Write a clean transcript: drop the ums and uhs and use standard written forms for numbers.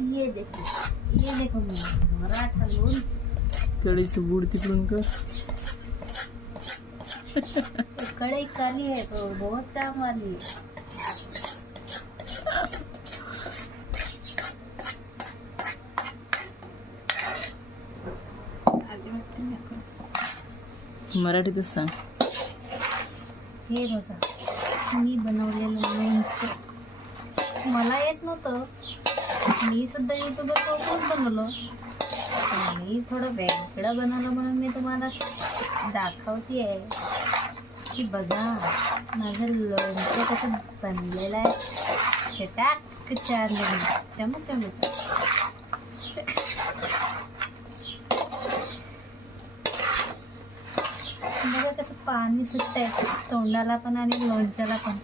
ये देखो मराठा लोणचं. कढईचं बूड तिकडून कर. कढ़ाई काली है तो बहुत काम वाली है. मराठीतच सांग. हे बघा मी बनवलेलं लोणचं मला येत नव्हतं. मी सुद्धा यूट्यूबवर बघून बनवलं. मी थोडं वेगळं बनवलं म्हणून मी तुम्हाला दाखवते आहे की बघा माझं लोणचं कसं बनलेलं आहे. चटाक छान चमच चमच. बघा कसं पाणी सुटतंय तोंडाला पण आणि लोणच्याला पण.